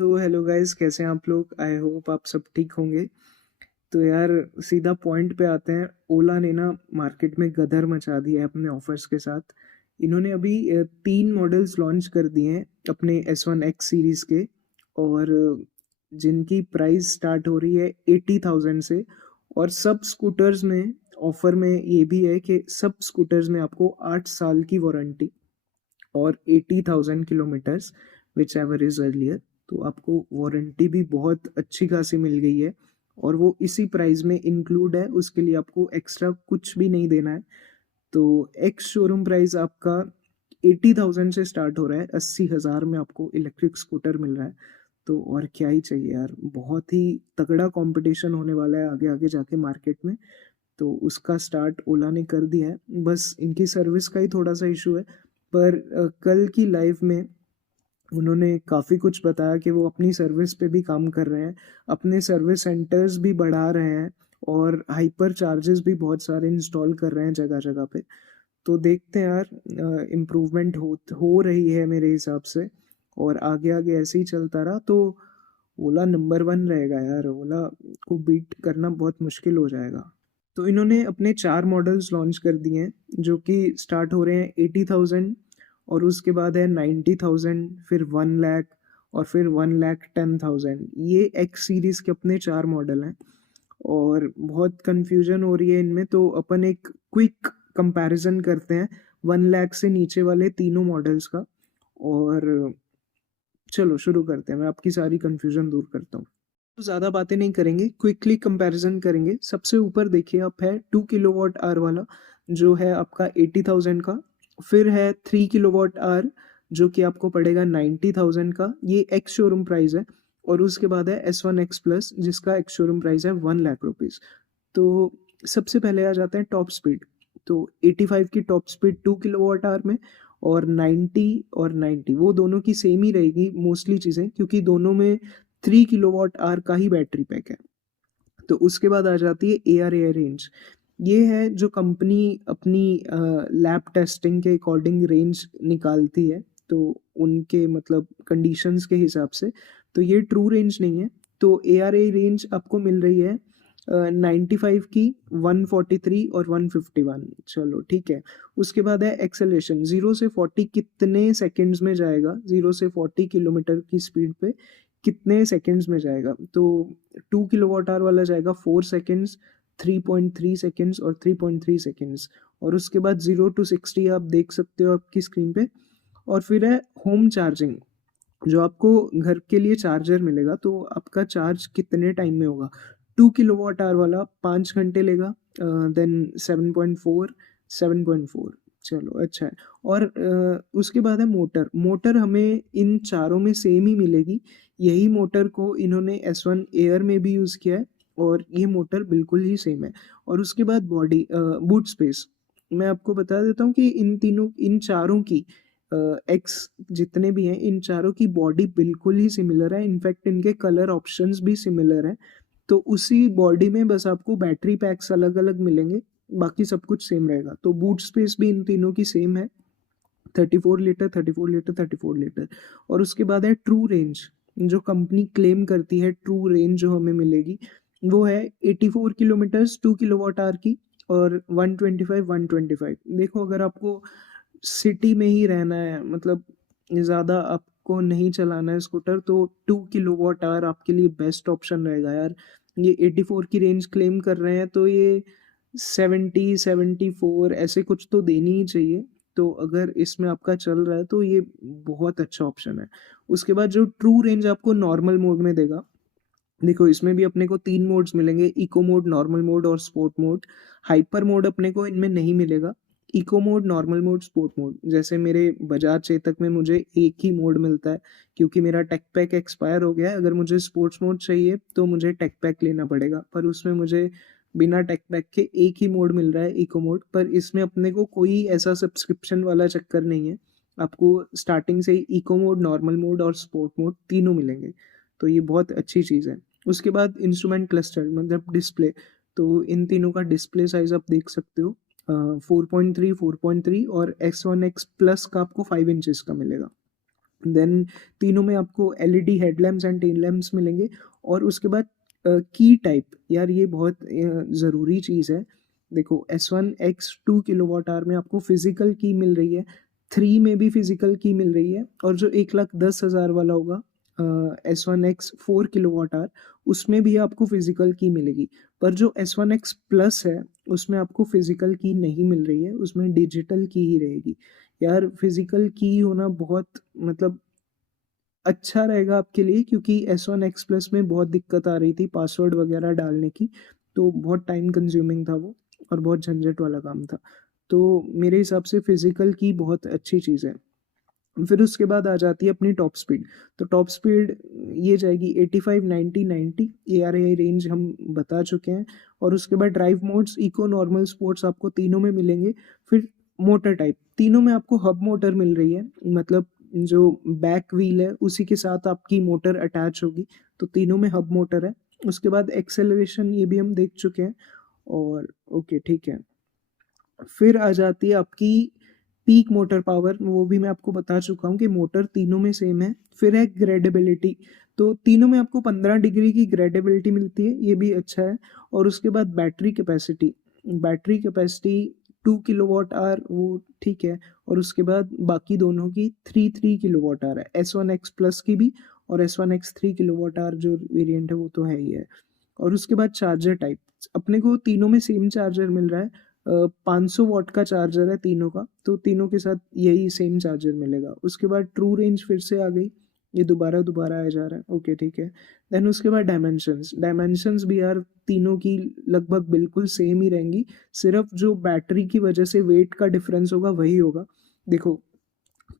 तो hello guys, कैसे हैं आप लोग? आई होप आप सब ठीक होंगे। तो यार, सीधा पॉइंट पे आते हैं। ओला ने ना मार्केट में गदर मचा दी है अपने ऑफर्स के साथ। इन्होंने अभी 3 मॉडल्स लॉन्च कर दिए हैं अपने S1X सीरीज के। और जिनकी प्राइस स्टार्ट हो रही है 80,000 से। और सब स्कूटर्स में ऑफर में ये भी है कि सब स्कूटर्स में आपको 8 साल की वारंटी और 80,000 kilometres which ever is earlier. तो आपको वारंटी भी बहुत अच्छी खासी मिल गई है और वो इसी प्राइस में इंक्लूड है। उसके लिए आपको एक्स्ट्रा कुछ भी नहीं देना है। तो एक्स शोरूम प्राइस आपका 80,000 से स्टार्ट हो रहा है। 80,000 में आपको इलेक्ट्रिक स्कूटर मिल रहा है। तो और क्या ही चाहिए यार। बहुत ही तगड़ा कंपटीशन होने वाला है आगे आगे जाके मार्केट में। तो उसका स्टार्ट ओला ने कर दिया है। बस इनकी सर्विस का ही थोड़ा सा इशू है। पर कल की लाइव में उन्होंने काफ़ी कुछ बताया कि वो अपनी सर्विस पे भी काम कर रहे हैं। अपने सर्विस सेंटर्स भी बढ़ा रहे हैं और हाइपर चार्जेस भी बहुत सारे इंस्टॉल कर रहे हैं जगह जगह पे। तो देखते हैं यार, इम्प्रूवमेंट हो रही है मेरे हिसाब से। और आगे आगे ऐसे ही चलता रहा तो ओला नंबर 1 रहेगा यार। ओला को बीट करना बहुत मुश्किल हो जाएगा। तो इन्होंने अपने 4 मॉडल्स लॉन्च कर दिए हैं जो कि स्टार्ट हो रहे हैं 80,000। और उसके बाद है 90,000, फिर 1 लाख और फिर 1,10,000। ये एक्स सीरीज के अपने 4 मॉडल हैं। और बहुत कंफ्यूजन हो रही है इनमें, तो अपन एक क्विक कंपैरिजन करते हैं 1 लाख से नीचे वाले तीनों मॉडल्स का। और चलो शुरू करते हैं, मैं आपकी सारी कंफ्यूजन दूर करता हूँ। तो ज़्यादा बातें नहीं करेंगे, क्विकली कंपैरिजन करेंगे। सबसे ऊपर देखिए आप है 2 किलोवाट आवर वाला, जो है आपका 80,000 का। फिर है 3 किलोवाट आवर, जो कि आपको पड़ेगा 90,000 का। ये एक्स शोरूम प्राइस है। और उसके बाद है S1X+ जिसका एक्स शोरूम प्राइस है 1 लाख रुपीज़। तो सबसे पहले आ जाते हैं टॉप स्पीड। तो 85 की टॉप स्पीड 2 किलोवाट आवर में। और 90 और 90 वो दोनों की सेम ही रहेगी मोस्टली चीज़ें, क्योंकि दोनों में 3 किलोवाट आवर का ही बैटरी पैक है। तो उसके बाद आ जाती है AR रेंज। ये है जो कंपनी अपनी लैब टेस्टिंग के अकॉर्डिंग रेंज निकालती है। तो उनके मतलब कंडीशंस के हिसाब से। तो ये ट्रू रेंज नहीं है। तो ARA रेंज आपको मिल रही है 95 की, 143 और 151। चलो ठीक है। उसके बाद है एक्सेलरेशन। 0 से 40 कितने सेकेंड्स में जाएगा, 0 से 40 किलोमीटर की स्पीड पे कितने सेकेंड्स में जाएगा। तो 2 किलोवाट आवर वाला जाएगा 4 सेकेंड्स, 3.3 सेकेंड्स और 3.3 सेकेंड्स। और उसके बाद 0 to 60 आप देख सकते हो आपकी स्क्रीन पे। और फिर है होम चार्जिंग। जो आपको घर के लिए चार्जर मिलेगा, तो आपका चार्ज कितने टाइम में होगा। 2 किलोवाट आवर वाला 5 घंटे लेगा। देन 7.4। चलो अच्छा है। और उसके बाद है मोटर। मोटर हमें इन चारों में सेम ही मिलेगी। यही मोटर को इन्होंने S1 एयर में भी यूज़ किया है। और ये मोटर बिल्कुल ही सेम है। और उसके बाद बॉडी बूट स्पेस। मैं आपको बता देता हूँ कि इन चारों की एक्स जितने भी हैं, इन चारों की बॉडी बिल्कुल ही सिमिलर है। इनफैक्ट इनके कलर ऑप्शंस भी सिमिलर हैं। तो उसी बॉडी में बस आपको बैटरी पैक्स अलग अलग मिलेंगे। बाकी सब कुछ सेम रहेगा। तो बूट स्पेस भी इन तीनों की सेम है। 34 लीटर, 34 लीटर, 34 लीटर। और उसके बाद है ट्रू रेंज। जो कंपनी क्लेम करती है ट्रू रेंज जो हमें मिलेगी, वो है 84 किलोमीटर्स 2 किलोवाट आवर की। और 125 देखो, अगर आपको सिटी में ही रहना है, मतलब ज़्यादा आपको नहीं चलाना है स्कूटर, तो 2 किलोवाट आवर आपके लिए बेस्ट ऑप्शन रहेगा यार। ये 84 की रेंज क्लेम कर रहे हैं, तो ये 70 74 ऐसे कुछ तो देनी ही चाहिए। तो अगर इसमें आपका चल रहा है तो ये बहुत अच्छा ऑप्शन है। उसके बाद जो ट्रू रेंज आपको नॉर्मल मोड में देगा, देखो इसमें भी अपने को 3 मोड्स मिलेंगे, इको मोड, नॉर्मल मोड और स्पोर्ट मोड। हाइपर मोड अपने को इनमें नहीं मिलेगा। Eco mode, normal mode, sport mode. जैसे मेरे बजाज चेतक में मुझे एक ही मोड मिलता है, क्योंकि मेरा टेक पैक एक्सपायर हो गया है। अगर मुझे स्पोर्ट्स मोड चाहिए तो मुझे टेक पैक लेना पड़ेगा, पर उसमें मुझे बिना टेक पैक के एक ही मोड मिल रहा है, इको मोड। पर इसमें अपने को कोई ऐसा सब्सक्रिप्शन वाला चक्कर नहीं है। आपको स्टार्टिंग से ही इको मोड, नॉर्मल मोड और स्पोर्ट मोड तीनों मिलेंगे। तो ये बहुत अच्छी चीज़ है। उसके बाद इंस्ट्रूमेंट क्लस्टर मतलब डिस्प्ले। तो इन तीनों का डिस्प्ले साइज आप देख सकते हो। 4.3, 4.3 और S1X+ का आपको 5 इंचेस का मिलेगा। देन तीनों में आपको LED headlamps and tail lamps मिलेंगे। और उसके बाद की टाइप, यार ये बहुत ज़रूरी चीज़ है। देखो S1X 2 kWh में आपको फिजिकल की मिल रही है, 3 में भी फिजिकल की मिल रही है, और जो 1,10,000 वाला होगा S1X 4 kWh, उसमें भी आपको फिजिकल की मिलेगी। पर जो S1X प्लस है उसमें आपको फिजिकल की नहीं मिल रही है, उसमें डिजिटल की ही रहेगी। यार फिजिकल की होना बहुत मतलब अच्छा रहेगा आपके लिए, क्योंकि S1X प्लस में बहुत दिक्कत आ रही थी पासवर्ड वगैरह डालने की, तो बहुत टाइम कंज्यूमिंग था वो, और बहुत झंझट वाला काम था। तो मेरे हिसाब से फिजिकल की बहुत अच्छी चीज़ है। फिर उसके बाद आ जाती है अपनी टॉप स्पीड। तो टॉप स्पीड ये जाएगी 85, 90, 90, ARAI रेंज हम बता चुके हैं। और उसके बाद drive modes eco, normal, sports आपको तीनों में मिलेंगे। फिर मोटर टाइप, तीनों में आपको हब मोटर मिल रही है, मतलब जो बैक व्हील है उसी के साथ आपकी मोटर अटैच होगी, तो तीनों में हब मोटर है। उसके बाद एक्सेलरेशन ये भी हम देख चुके हैं। और ओके ठीक है, फिर आ जाती है आपकी पीक मोटर पावर, वो भी मैं आपको बता चुका हूँ कि मोटर तीनों में सेम है। फिर है ग्रेडेबिलिटी, तो तीनों में आपको 15 डिग्री की ग्रेडेबिलिटी मिलती है, ये भी अच्छा है। और उसके बाद battery capacity, battery capacity 2 kWh, वो ठीक है। और उसके बाद बाकी दोनों की 3 3 kWh है, S1X प्लस की भी, और S1X 3 kWh जो वेरिएंट है वो तो है ही है। और उसके बाद चार्जर टाइप, अपने को तीनों में सेम चार्जर मिल रहा है। 500 वाट का चार्जर है तीनों का, तो तीनों के साथ यही सेम चार्जर मिलेगा। उसके बाद ट्रू रेंज फिर से आ गई, ये दोबारा दोबारा आया जा रहा है, ओके ठीक है। देन उसके बाद डायमेंशंस, डायमेंशंस भी यार तीनों की लगभग बिल्कुल सेम ही रहेंगी, सिर्फ जो बैटरी की वजह से वेट का डिफरेंस होगा वही होगा। देखो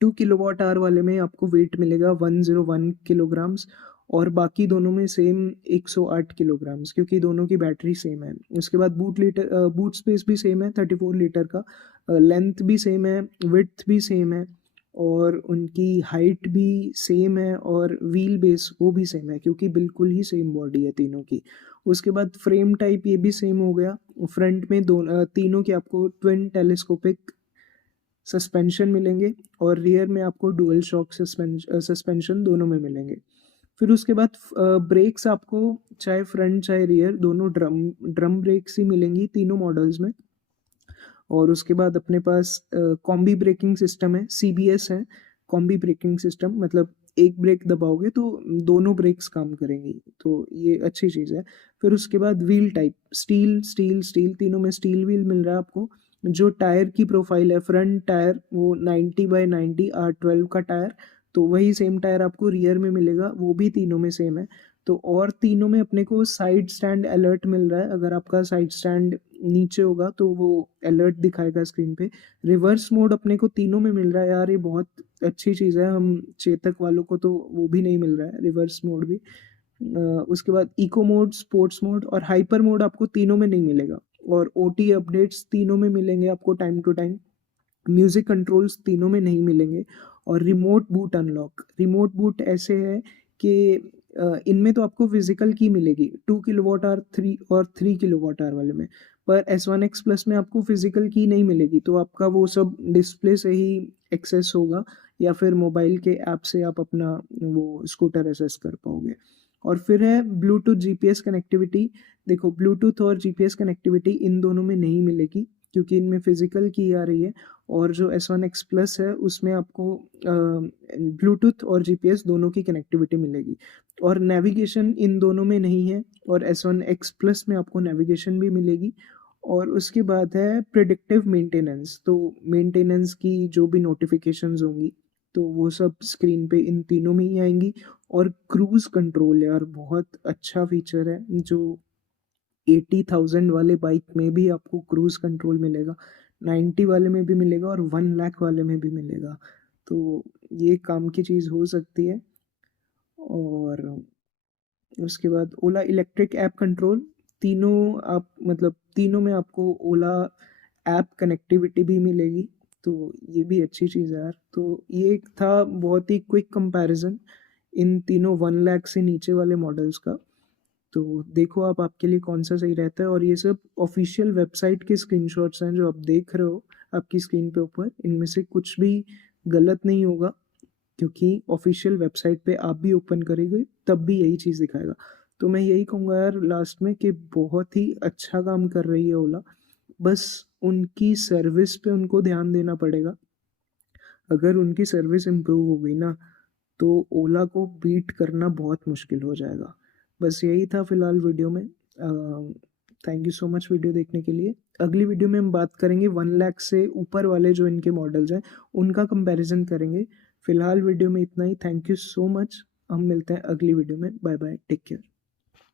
2 kWh वाले में आपको वेट मिलेगा 101 किलोग्राम्स, और बाकी दोनों में सेम 108 किलोग्राम्स, क्योंकि दोनों की बैटरी सेम है। उसके बाद बूट स्पेस भी सेम है 34 लीटर का, लेंथ भी सेम है, विड्थ भी सेम है, और उनकी हाइट भी सेम है, और व्हील बेस वो भी सेम है, क्योंकि बिल्कुल ही सेम बॉडी है तीनों की। उसके बाद फ्रेम टाइप ये भी सेम हो गया। फ्रंट में तीनों के आपको ट्विन टेलीस्कोपिक सस्पेंशन मिलेंगे, और रियर में आपको डुअल शॉक सस्पेंशन दोनों में मिलेंगे। फिर उसके बाद ब्रेक्स आपको चाहे फ्रंट चाहे रियर दोनों ड्रम ड्रम ब्रेक्स ही मिलेंगी तीनों मॉडल्स में। और उसके बाद अपने पास कॉम्बी ब्रेकिंग सिस्टम है, CBS है। कॉम्बी ब्रेकिंग सिस्टम मतलब एक ब्रेक दबाओगे तो दोनों ब्रेक्स काम करेंगी, तो ये अच्छी चीज़ है। फिर उसके बाद wheel type, steel steel steel, तीनों में स्टील व्हील मिल रहा है आपको। जो टायर की प्रोफाइल है, फ्रंट टायर वो 90/90 R12 का टायर, तो वही सेम टायर आपको रियर में मिलेगा, वो भी तीनों में सेम है। तो और तीनों में अपने को साइड स्टैंड अलर्ट मिल रहा है, अगर आपका साइड स्टैंड नीचे होगा तो वो अलर्ट दिखाएगा स्क्रीन पे। रिवर्स मोड अपने को तीनों में मिल रहा है, यार ये बहुत अच्छी चीज़ है, हम चेतक वालों को तो वो भी नहीं मिल रहा है रिवर्स मोड भी। उसके बाद इको मोड, स्पोर्ट्स मोड और हाइपर मोड आपको तीनों में नहीं मिलेगा। और OT अपडेट्स तीनों में मिलेंगे आपको time to time. Music controls तीनों में नहीं मिलेंगे। और remote boot unlock, remote boot ऐसे है कि इनमें तो आपको फिजिकल की मिलेगी 2 kWh 3 वाले में, पर S1X प्लस में आपको फिजिकल की नहीं मिलेगी, तो आपका वो सब डिस्प्ले से ही एक्सेस होगा, या फिर मोबाइल के ऐप से आप अपना वो स्कूटर एसेस कर पाओगे। और फिर है ब्लूटूथ GPS कनेक्टिविटी। देखो ब्लूटूथ और GPS कनेक्टिविटी इन दोनों में नहीं मिलेगी, क्योंकि इनमें फिजिकल की आ रही है। और जो S1X प्लस है उसमें आपको ब्लूटूथ और GPS दोनों की कनेक्टिविटी मिलेगी। और नेविगेशन इन दोनों में नहीं है, और S1X प्लस में आपको नेविगेशन भी मिलेगी। और उसके बाद है प्रिडिक्टिव मेंटेनेंस, तो मेंटेनेंस की जो भी नोटिफिकेशंस होंगी तो वो सब स्क्रीन पे इन तीनों में ही आएंगी। और क्रूज कंट्रोल यार बहुत अच्छा फीचर है, जो 80,000 वाले बाइक में भी आपको क्रूज कंट्रोल मिलेगा, 90 वाले में भी मिलेगा, और 1 लाख वाले में भी मिलेगा, तो ये काम की चीज़ हो सकती है। और उसके बाद ओला इलेक्ट्रिक ऐप कंट्रोल, तीनों आप मतलब तीनों में आपको ओला ऐप कनेक्टिविटी भी मिलेगी, तो ये भी अच्छी चीज़ है यार। तो ये एक था बहुत ही क्विक कंपैरिजन इन तीनों 1 लाख से नीचे वाले मॉडल्स का। तो देखो आप आपके लिए कौन सा सही रहता है, और ये सब ऑफिशियल वेबसाइट के स्क्रीनशॉट्स हैं जो आप देख रहे हो आपकी स्क्रीन पे ऊपर, इनमें से कुछ भी गलत नहीं होगा। क्योंकि ऑफिशियल वेबसाइट पे आप भी ओपन करेंगे तब भी यही चीज़ दिखाएगा। तो मैं यही कहूँगा यार लास्ट में कि बहुत ही अच्छा काम कर रही है ओला, बस उनकी सर्विस पे उनको ध्यान देना पड़ेगा। अगर उनकी सर्विस इम्प्रूव हो गई ना, तो ओला को बीट करना बहुत मुश्किल हो जाएगा। बस यही था फ़िलहाल वीडियो में। Thank you so much video देखने के लिए। अगली वीडियो में हम बात करेंगे 1 लाख से ऊपर वाले जो इनके मॉडल्स हैं, उनका कंपैरिज़न करेंगे। फ़िलहाल वीडियो में इतना ही। Thank you so much. हम मिलते हैं अगली वीडियो में। Bye bye, take care.